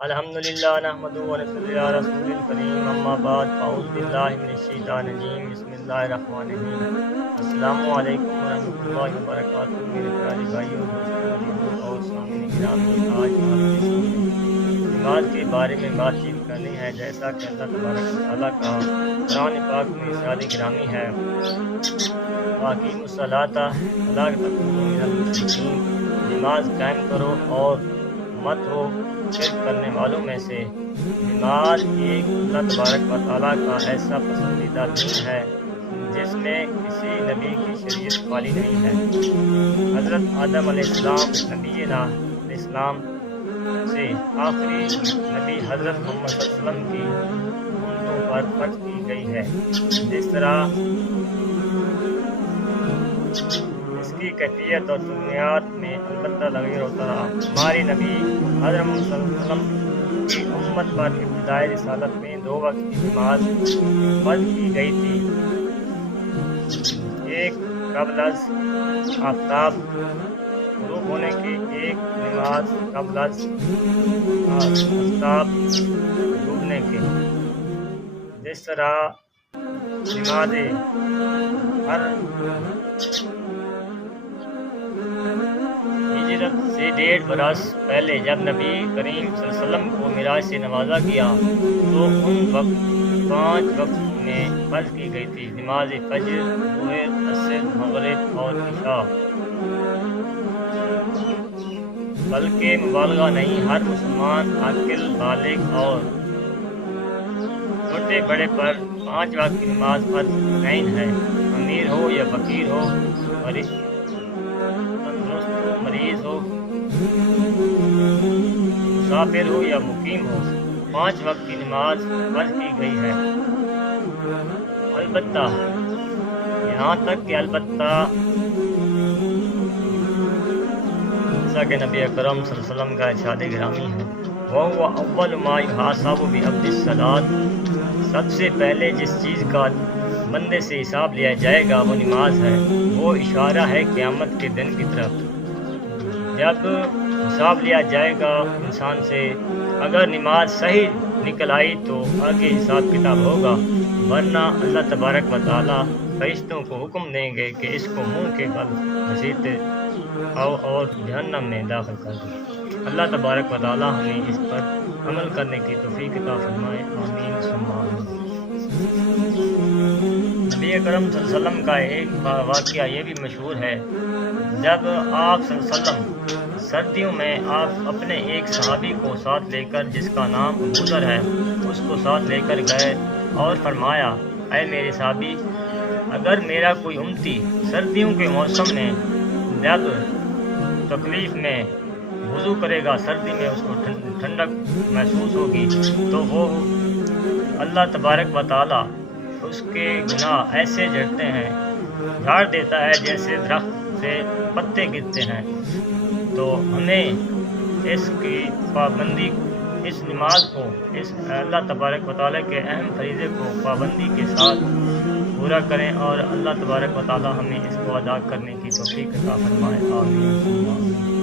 الحمدللہ نحمدہ و نصلی علی رسول الکریم اما بعد فاعوذ باللہ من الشیطان الرجیم بسم اللہ الرحمن الرحیم السلام علیکم ورحمۃ اللہ وبرکاتہ میرے پیارے بھائیوں دوستوں اور سامعین گرامی، آج آپ کے سامنے نماز کے بارے میں بات چیت کرنی ہے۔ جیسا کہ اللہ تبارک و تعالیٰ کا قرآن پاک میں ارشاد گرامی ہے، وَأَقِیمُوا الصَّلَاةَ وَلَا تَکُونُوا مِنَ الْمُشْرِکِینَ، نماز قائم کرو اور مت ہو شرک کرنے والوں میں سے۔ نماز ایک اللہ تبارک و تعالیٰ کا ایسا پسندیدہ دین ہے جس میں کسی نبی کی شریعت خالی نہیں ہے۔ حضرت آدم علیہ السلام نبینا علیہ السلام سے آخری نبی حضرت محمد صلی اللہ علیہ وسلم کی امتوں پر فرض کی گئی ہے۔ جس طرح اس کی کیفیت اور سنیات میں البتہ تغیر ہوتا رہا۔ ہمارے نبی حضرت محمد صلی اللہ علیہ وسلم کی امت پر ابتدائی رسالت میں 2 وقت کی نماز فرض کی گئی تھی، ایک قبل از آفتاب غروب ہونے کی، ایک نماز قبل از آفتاب ڈوبنے کی۔ جس طرح نماز ہر ہجرت سے 1.5 برس پہلے جب نبی کریم صلی اللہ علیہ وسلم کو معراج سے نوازا گیا تو ان وقت 5 وقت میں فرض کی گئی تھی: نماز فجر، ظہر، عصر، مغرب اور عشاء۔ بلکہ مبالغہ نہیں، ہر مسلمان عاقل بالغ اور چھوٹے بڑے پر 5 وقت کی نماز فرض عین ہے، امیر ہو یا فقیر ہو، تندرست ہو، مریض ہو، مسافر ہو یا مقیم ہو، 5 وقت کی نماز فرض کی گئی ہے۔ البتہ یہاں تک کہ جیسا کہ نبی اکرم صلی اللہ علیہ وسلم کا ارشاد گرامی ہے، وَهُوَ أَوَّلُ مَا يُحَاسَبُ بِعَبْدِ الصَّلَاةِ، سب سے پہلے جس چیز کا بندے سے حساب لیا جائے گا وہ نماز ہے۔ وہ اشارہ ہے قیامت کے دن کی طرف، جب حساب لیا جائے گا انسان سے۔ اگر نماز صحیح نکل آئی تو آگے حساب کتاب ہوگا، ورنہ اللہ تبارک و تعالیٰ فرشتوں کو حکم دیں گے کہ اس کو منہ کے بل گھسیٹتے آؤ اور جہنم میں داخل کر دو۔ اللہ تبارک و تعالیٰ ہمیں اس پر عمل کرنے کی توفیق عطا فرمائے، آمین ثم آمین۔ نبی اکرم صلی اللہ علیہ وسلم کا ایک واقعہ یہ بھی مشہور ہے، جب آپ صلی اللہ علیہ وسلم سردیوں میں آپ اپنے ایک صحابی کو ساتھ لے کر، جس کا نام ابو ذر ہے، اس کو ساتھ لے کر گئے اور فرمایا، اے میرے صحابی، اگر میرا کوئی امتی سردیوں کے موسم میں جب تکلیف میں وضو کرے گا، سردی میں اس کو ٹھنڈک محسوس ہوگی، تو وہ اللہ تبارک و تعالیٰ اس کے گناہ ایسے جھاڑ دیتا ہے جیسے درخت سے پتے گرتے ہیں۔ تو ہمیں اس کی پابندی، اس نماز کو، اس اللہ تبارک و تعالیٰ کے اہم فریضے کو پابندی کے ساتھ پورا کریں، اور اللہ تبارک و تعالیٰ ہمیں اس کو ادا کرنے کی توفیق عطا فرمائے، آمین ثم آمین۔